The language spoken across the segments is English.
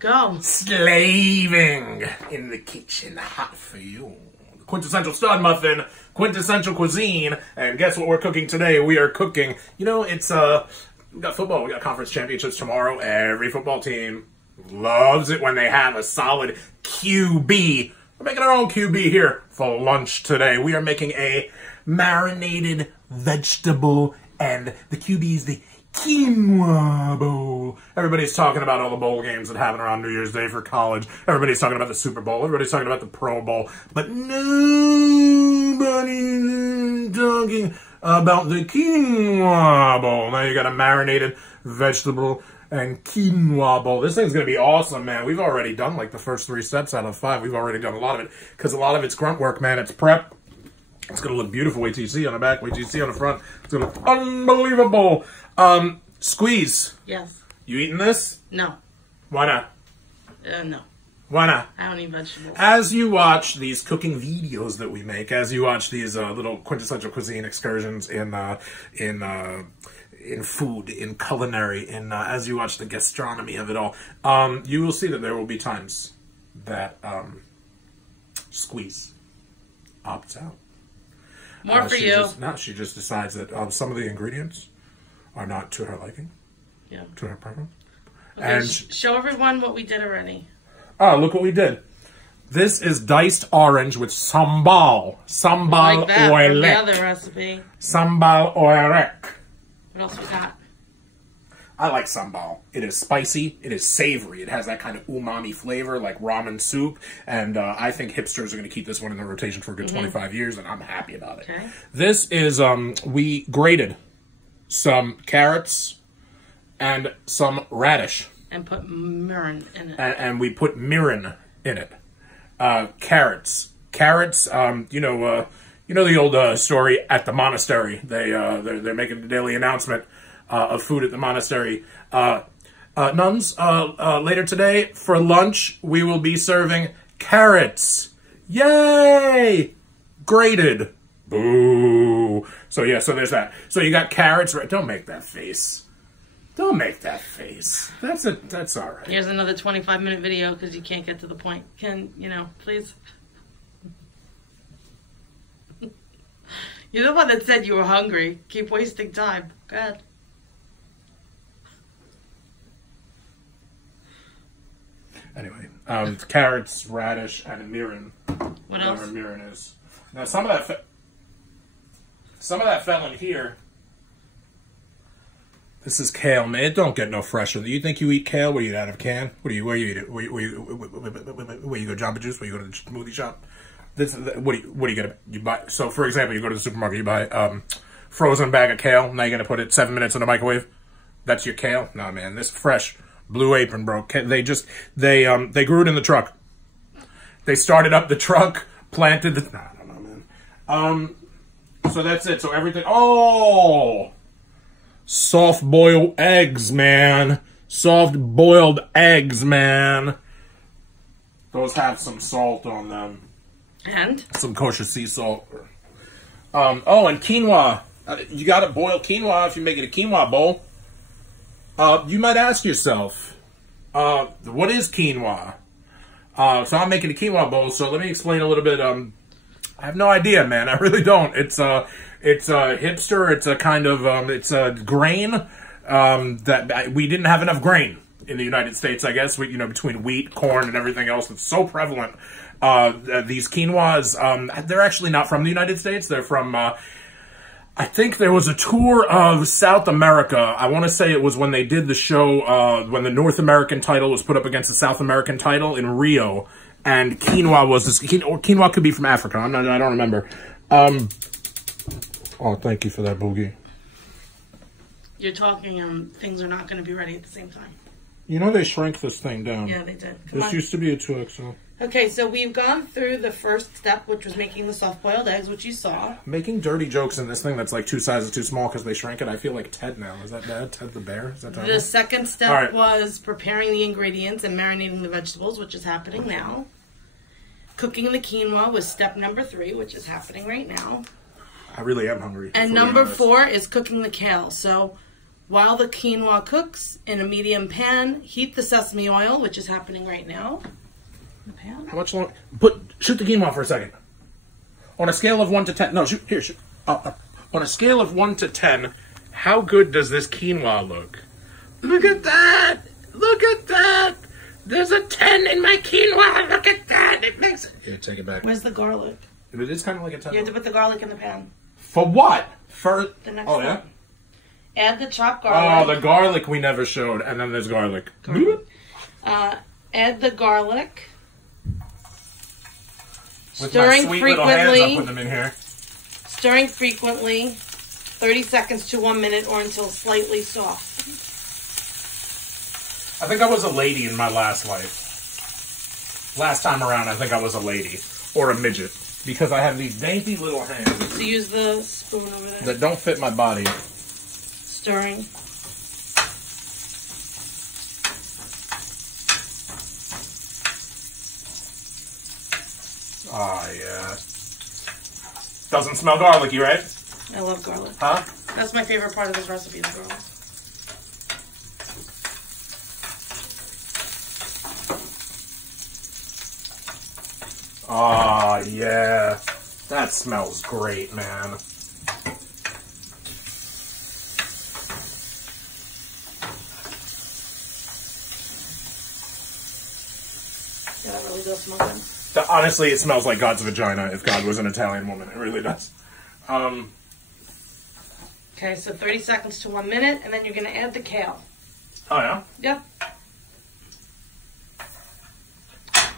Go. Slaving in the kitchen, hot for you. Quintessential StudMuffin, Quintessential Cuisine, and guess what we're cooking today? We are cooking, you know, it's, we got football, we got conference championships tomorrow. Every football team loves it when they have a solid QB. We're making our own QB here for lunch today. We are making a marinated vegetable, and the QB is the Quinoa bowl. Everybody's talking about all the bowl games that happen around New Year's Day for college. Everybody's talking about the Super Bowl. Everybody's talking about the Pro Bowl. But nobody's talking about the Quinoa bowl. Now you got a marinated vegetable and quinoa bowl. This thing's going to be awesome, man. We've already done like the first 3 steps out of 5. We've already done a lot of it because a lot of it's grunt work, man. It's prep. It's going to look beautiful. Wait till you see on the back. Wait till you see on the front. It's going to look unbelievable. Squeeze. Yes. You eating this? No. Why not? No. Why not? I don't eat vegetables. As you watch these cooking videos that we make, as you watch these little quintessential cuisine excursions in food, in culinary, as you watch the gastronomy of it all, you will see that there will be times that Squeeze opts out. More for you. She just decides that some of the ingredients are not to her liking, to her preference. Okay, and show everyone what we did already. Oh, look what we did. This is diced orange with sambal. Sambal like that oelek. from the other recipe. Sambal oelek. What else we got? I like sambal. It is spicy. It is savory. It has that kind of umami flavor like ramen soup. And I think hipsters are going to keep this one in the rotation for a good 25 years, and I'm happy about it. Okay. This is, we grated some carrots and some radish. And put mirin in it. And we put mirin in it. Carrots. Carrots, you know the old story at the monastery. They're making a daily announcement of food at the monastery. Nuns, later today for lunch, we will be serving carrots. Yay! Grated. Boo. So yeah, so there's that. So you got carrots. Right? Don't make that face. Don't make that face. That's all right. Here's another 25-minute video because you can't get to the point. Please? You're the one that said you were hungry. Keep wasting time. Go ahead. Anyway, carrots, radish, and mirin. What else? Whatever mirin is. Now some of that fell in here. This is kale, man. It don't get no fresher. You think you eat kale? What do you eat out of a can? Where you eat it? Where you go Jamba Juice? Where you go to the smoothie shop? What do you get? You buy. So for example, you go to the supermarket, you buy frozen bag of kale. Now you're gonna put it 7 minutes in the microwave. That's your kale? No, man. This is fresh. Blue Apron, bro. They grew it in the truck. They started up the truck, planted the. I don't know, man. So that's it. So everything. Oh. Soft-boiled eggs, man. Soft-boiled eggs, man. Those have some salt on them. And? Some kosher sea salt. Oh, and quinoa. You got to boil quinoa if you make it a quinoa bowl. You might ask yourself, what is quinoa? So I'm making a quinoa bowl, so let me explain a little bit. I have no idea, man. I really don't. It's a hipster. It's a kind of, it's a grain, that we didn't have enough grain in the United States, I guess, between wheat, corn, and everything else. It's so prevalent. These quinoas, they're actually not from the United States. They're from, I think there was a tour of South America. I want to say it was when they did the show, when the North American title was put up against the South American title in Rio. And quinoa was this, or quinoa could be from Africa. I don't remember. Oh, thank you for that, Boogie. You're talking, things are not going to be ready at the same time. You know they shrank this thing down. Yeah, they did. This used to be a 2XL. Okay, so we've gone through the first step, which was making the soft-boiled eggs, which you saw. Making dirty jokes in this thing that's like 2 sizes too small because they shrank it. I feel like Ted now. Is that bad? Ted the bear? Is that terrible? The second step was preparing the ingredients and marinating the vegetables, which is happening now. Cooking the quinoa was step number 3, which is happening right now. I really am hungry. And number 4 is cooking the kale. So While the quinoa cooks in a medium pan, heat the sesame oil, which is happening right now. In the pan. How much longer? Shoot the quinoa for a second. On a scale of 1 to 10. No, shoot. Here, shoot. On a scale of 1 to 10, how good does this quinoa look? Look at that! Look at that! There's a 10 in my quinoa! Look at that! It makes it... Here, take it back. Where's the garlic? It is kind of like a 10. You have to put the garlic in the pan. For what? For... The next one. Yeah? Add the chopped garlic. Oh, the garlic we never showed. And then there's garlic. Add the garlic. With Stirring my sweet frequently. Little hands, I'll put them in here. Stirring frequently. 30 seconds to 1 minute or until slightly soft. I think I was a lady in my last life. Last time around, I think I was a lady. Or a midget. Because I have these dainty little hands. So use the spoon over there. That don't fit my body. Stirring. Oh, yeah. Doesn't smell garlicky, right? I love garlic. Huh? That's my favorite part of this recipe, the garlic. Oh, yeah. That smells great, man. Yeah, that really does smell good. Honestly, it smells like God's vagina if God was an Italian woman. It really does. Okay, so 30 seconds to 1 minute, and then you're going to add the kale. Oh, yeah? Yep.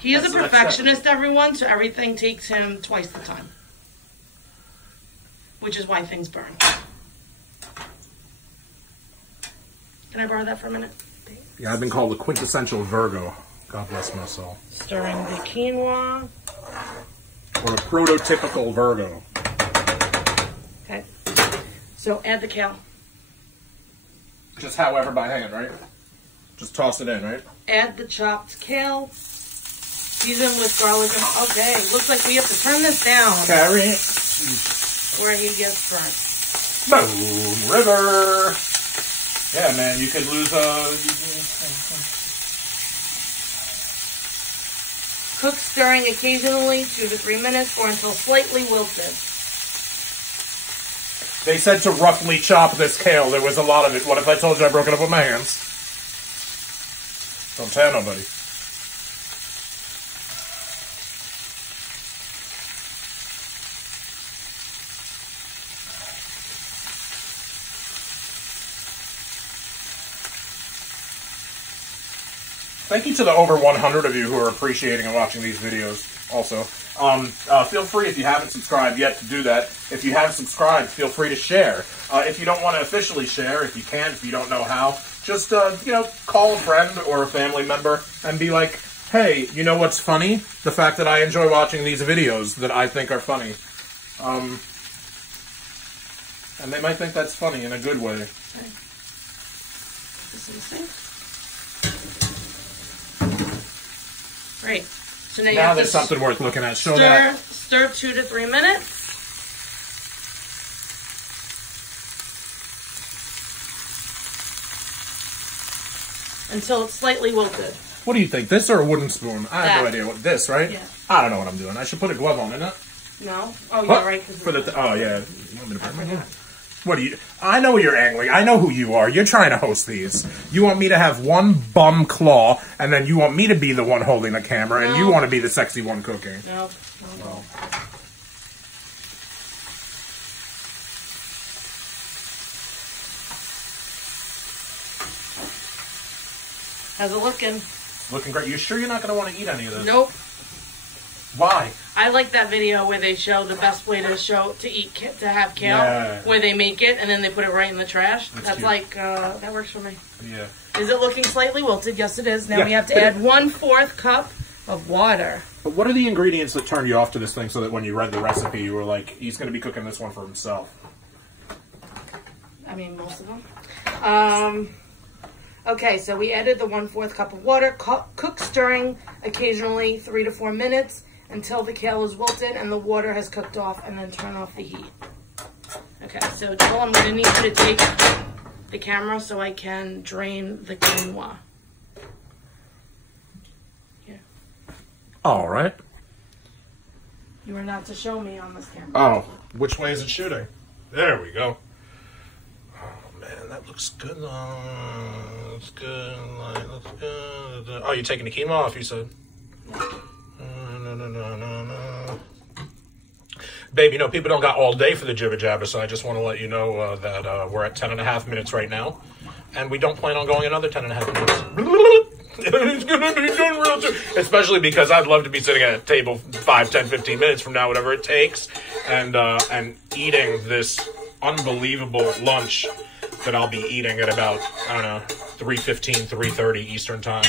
He is a perfectionist, everyone, so everything takes him twice the time. Which is why things burn. Can I borrow that for a minute? Yeah, I've been called a quintessential Virgo. God bless my soul. Stirring the quinoa. Or a prototypical Virgo. Okay. So add the kale. Just however by hand, right? Just toss it in, right? Add the chopped kale. Season with garlic and... Okay, looks like we have to turn this down. Carry it. Where he gets burnt. Boom! River! Yeah, man, you could lose Cook stirring occasionally, 2 to 3 minutes, or until slightly wilted. They said to roughly chop this kale. There was a lot of it. What if I told you I broke it up with my hands? Don't tell nobody. Thank you to the over 100 of you who are appreciating and watching these videos also. Feel free, if you haven't subscribed yet, to do that. If you have subscribed, feel free to share. If you don't want to officially share, if you can't, if you don't know how, just, call a friend or a family member and be like, hey, you know what's funny? The fact that I enjoy watching these videos that I think are funny. And they might think that's funny in a good way. Okay. This is the sink. Great. So now there's something worth looking at. Stir 2 to 3 minutes. Until it's slightly wilted. What do you think? This or a wooden spoon? I have no idea what this, right? Yeah. I don't know what I'm doing. I should put a glove on, innit? No. Oh, yeah, right. Oh, yeah. You want me to burn my hand? What do you... I know you're angling. I know who you are. You're trying to host these. You want me to have one bum claw, and then you want me to be the one holding the camera, and you want to be the sexy one cooking. No. No. How's it looking? Looking great. You sure you're not going to want to eat any of this? Nope. Why? I like that video where they show the best way to have kale, where they make it and then they put it right in the trash. That's like, that works for me. Yeah. Is it looking slightly wilted? Yes, it is. Now we have to add 1/4 cup of water. But what are the ingredients that turned you off to this thing so that when you read the recipe, you were like, he's going to be cooking this one for himself? I mean, most of them. Okay, so we added the 1/4 cup of water. Cook stirring occasionally 3 to 4 minutes until the kale is wilted and the water has cooked off, and then turn off the heat. Okay, so Joel, I'm going to need you to take the camera so I can drain the quinoa. Here. All right. You are not to show me on this camera. Oh, which way is it shooting? There we go. Oh man, that looks good. Looks good. Looks good. Oh, you're taking the quinoa off, you said? No. Babe, you know, people don't got all day for the jibber jabber, so I just want to let you know that we're at 10.5 minutes right now, and we don't plan on going another 10.5 minutes. It's gonna be done real soon. Especially because I'd love to be sitting at a table 5, 10, 15 minutes from now, whatever it takes, and eating this unbelievable lunch that I'll be eating at about, I don't know, 3:15, 3:30 Eastern time.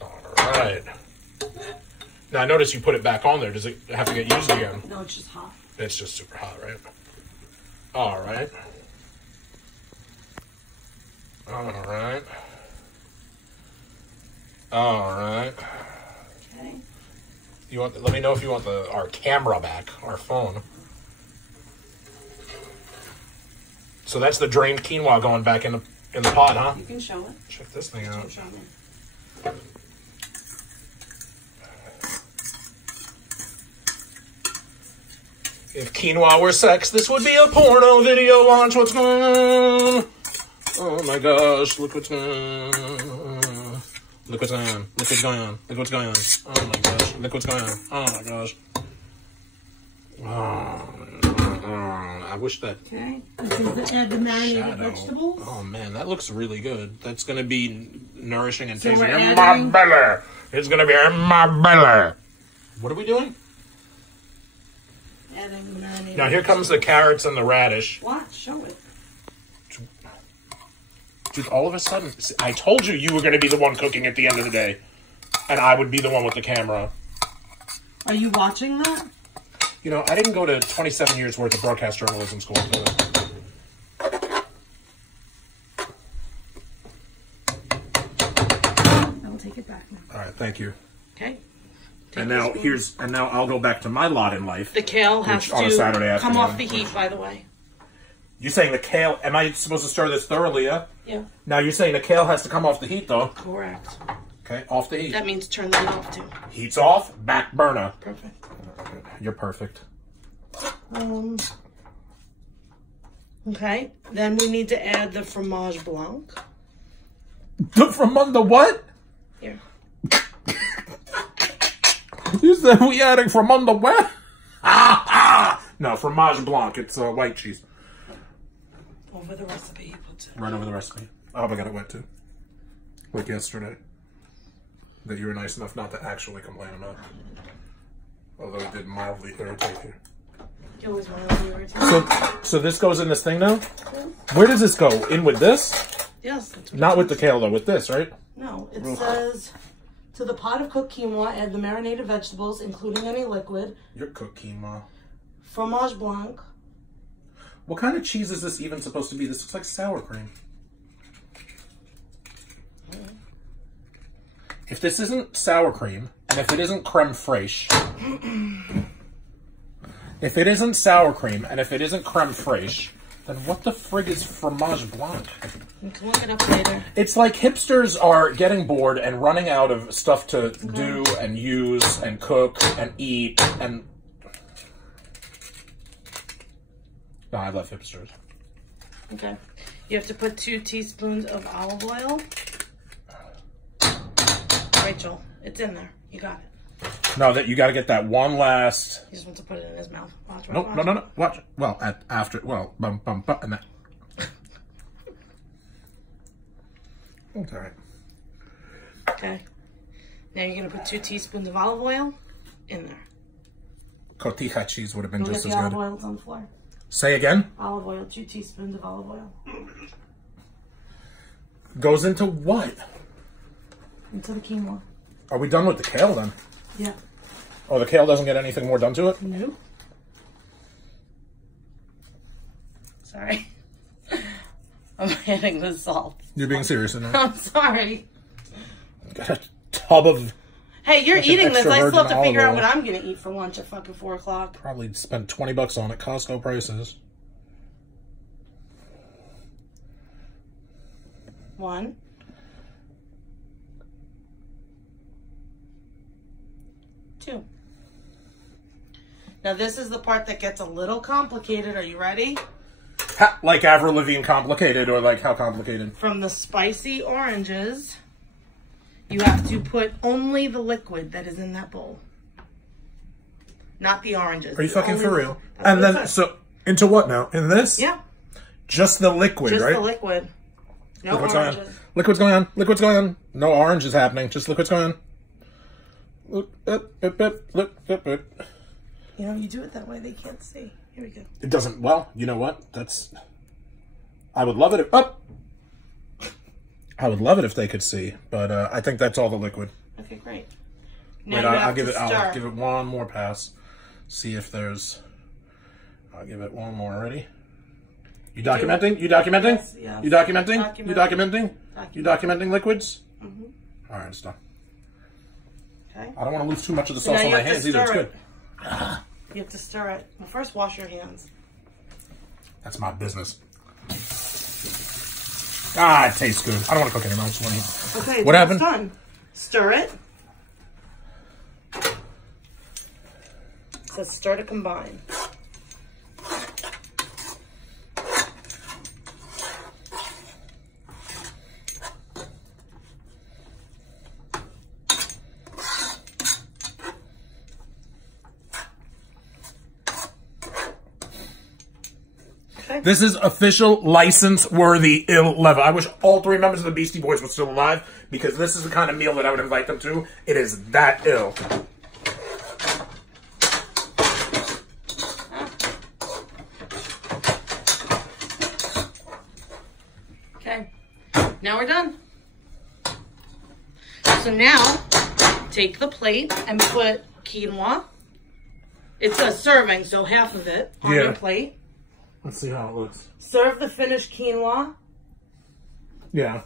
All right. Now I notice you put it back on there. Does it have to get used again? No, it's just hot. It's just super hot, right? All right. All right. All right. Okay. You want? Let me know if you want our camera back, our phone. So that's the drained quinoa going back in the pot, huh? You can show it. Check this thing out. Show me. If quinoa were sex, this would be a porno video. Watch what's going on. Oh my gosh, look what's going on. Look what's going on. Look what's going on. Look what's going on. Oh my gosh. Look what's going on. Oh my gosh. I wish that. Okay. This is add the marinated shadow. vegetables. Oh man, that looks really good. That's going to be nourishing and So tasty. we're In my adding- belly. It's going to be in my belly. What are we doing? Adding the marinated. Now here comes the carrots and the radish. What? Show it. Dude, all of a sudden, I told you you were going to be the one cooking at the end of the day. And I would be the one with the camera. Are you watching that? You know, I didn't go to 27 years worth of broadcast journalism school. I will take it back now. All right, thank you. Okay. And now I'll go back to my lot in life. The kale has on a Saturday to come afternoon, off the heat, by the way. You're saying the kale, am I supposed to stir this thoroughly, yeah? Yeah. Now you're saying the kale has to come off the heat, though. Correct. Okay, off the heat. That means turn the heat off too. Heat's off, back burner. Perfect. You're perfect. Okay. Then we need to add the fromage blanc. From under what? Here. You said we adding from under where? No, fromage blanc. It's white cheese. Over the recipe he puts it. Right over the recipe. I hope I got it wet too. Like yesterday. That you were nice enough not to actually complain about. Although it did mildly irritate you. You always want to irritate. So this goes in this thing now? Where does this go? In with this? Yes. That's what Not it with the says. kale though, with this, right? No, it says, to the pot of cooked quinoa, add the marinated vegetables, including any liquid, Your cooked quinoa. fromage blanc. What kind of cheese is this even supposed to be? This looks like sour cream. If this isn't sour cream, and if it isn't creme fraiche, if it isn't sour cream, and if it isn't creme fraiche, then what the frig is fromage blanc? You can look it up later. It's like hipsters are getting bored and running out of stuff to do and use and cook and eat and... No, I love hipsters. Okay. You have to put 2 teaspoons of olive oil. Rachel, it's in there. You got it. No, that you got to get that one last... He just wants to put it in his mouth. Watch, No, watch. no. Watch. Well, after... Well, bum, and that... That's all right. Okay. Now you're going to put 2 teaspoons of olive oil in there. Cotija cheese would have been Go just get as the olive good. oil. It's on the floor. Say again? Olive oil. 2 teaspoons of olive oil. Goes into what? Into the quinoa. Are we done with the kale then? Yeah. Oh, the kale doesn't get anything more done to it? No. Sorry. I'm adding the salt. You're being serious in that? I'm sorry. Got a tub of... Hey, you're Like an eating this. extra I still have virgin to figure out olive what oil. I'm going to eat for lunch at fucking 4 o'clock. Probably spent $20 on it. Costco prices. 1. 2. Now this is the part that gets a little complicated. Are you ready? Like Avril Lavigne complicated, or like how complicated? From the spicy oranges, you have to put only the liquid that is in that bowl. Not the oranges. Are you fucking for real? And then, so, into what now? In this? Yeah. Just the liquid, right? Just the liquid. No oranges. Liquid's going on. Liquid's going on. No orange is happening. Just liquid's going on. You know, you do it that way, they can't see. Here we go. It doesn't, well, you know what? That's, I would love it if, I would love it if they could see, but I think that's all the liquid. Okay, great. Wait, I'll give it one more pass. See if there's, I'll give it one more. Ready? You documenting? You documenting? Yes, yes. You documenting? You documenting? You documenting liquids? Mm-hmm. All right, it's done. Okay. I don't want to lose too much of the sauce on my hands either. It's good. You have to stir it. Well, first wash your hands. That's my business. Ah, it tastes good. I don't want to cook anymore. I just want to eat. Okay, what happened? It's done. Stir it. It says stir to combine. This is official, license-worthy ill level. I wish all 3 members of the Beastie Boys were still alive, because this is the kind of meal that I would invite them to. It is that ill. Okay, now we're done. So now, take the plate and put quinoa. It's a serving, so half of it on your plate. Let's see how it looks. Serve the finished quinoa. Yeah.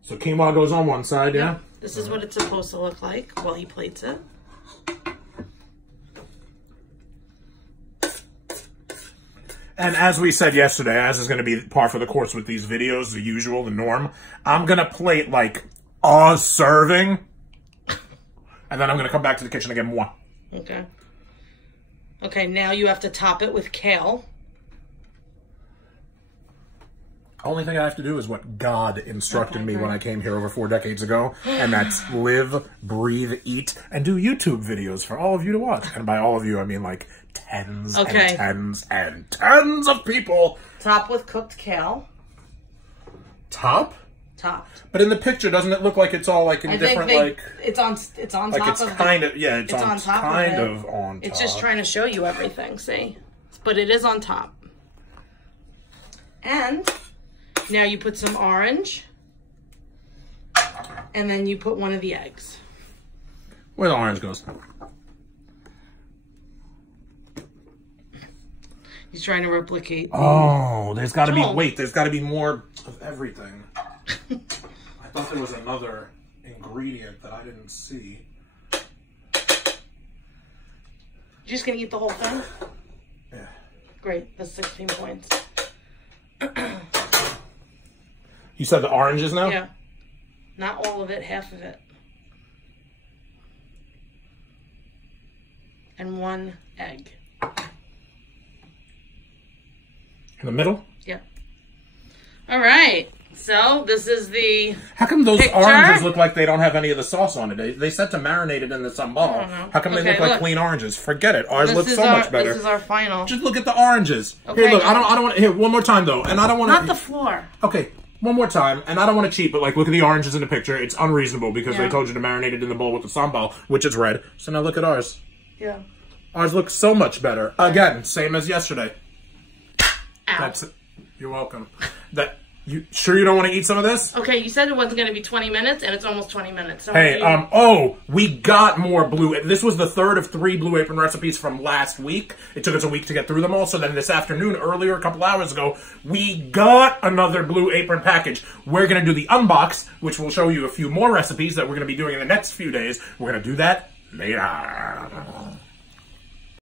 So quinoa goes on one side, yeah? This is what it's supposed to look like while he plates it. And as we said yesterday, as is going to be par for the course with these videos, the usual, the norm, I'm going to plate like a serving. And then I'm going to come back to the kitchen and get more. Okay. Okay, now you have to top it with kale. Only thing I have to do is what God instructed me when I came here over 4 decades ago, and that's live, breathe, eat, and do YouTube videos for all of you to watch. And by all of you, I mean like tens and tens and tens of people. Top with cooked kale. Top? Topped. But in the picture, doesn't it look like it's all like in different like? It's on like top it's of kind of yeah. It's on top kind of on top. It's just trying to show you everything. See, but it is on top. And now you put some orange, and then you put one of the eggs. Where the orange goes. He's trying to replicate. Oh, there's got to be there's got to be more of everything. I thought there was another ingredient that I didn't see. You're just gonna eat the whole thing? Yeah. Great, that's 16 points. You said the oranges now? Yeah. Not all of it, half of it. And 1 egg. In the middle? Yeah. All right. So this is the How come those oranges look like they don't have any of the sauce on it? They said to marinate it in the sambal. How come they look like clean oranges? Forget it. Ours look so much better. This is our final. Just look at the oranges. Okay. Here, look. I don't want to. Here, one more time though, and I don't want to. Not the floor. Okay, one more time, and I don't want to cheat, but like, look at the oranges in the picture. It's unreasonable because they told you to marinate it in the bowl with the sambal, which is red. So now look at ours. Yeah. Ours looks so much better. Again, same as yesterday. Ow. That's it. You're welcome. You sure you don't want to eat some of this? Okay, you said it wasn't going to be 20 minutes, and it's almost 20 minutes. So hey, we got more blue. This was the 3rd of 3 Blue Apron recipes from last week. It took us a week to get through them all. So then this afternoon, earlier, a couple hours ago, we got another Blue Apron package. We're going to do the unbox, which will show you a few more recipes that we're going to be doing in the next few days. We're going to do that later.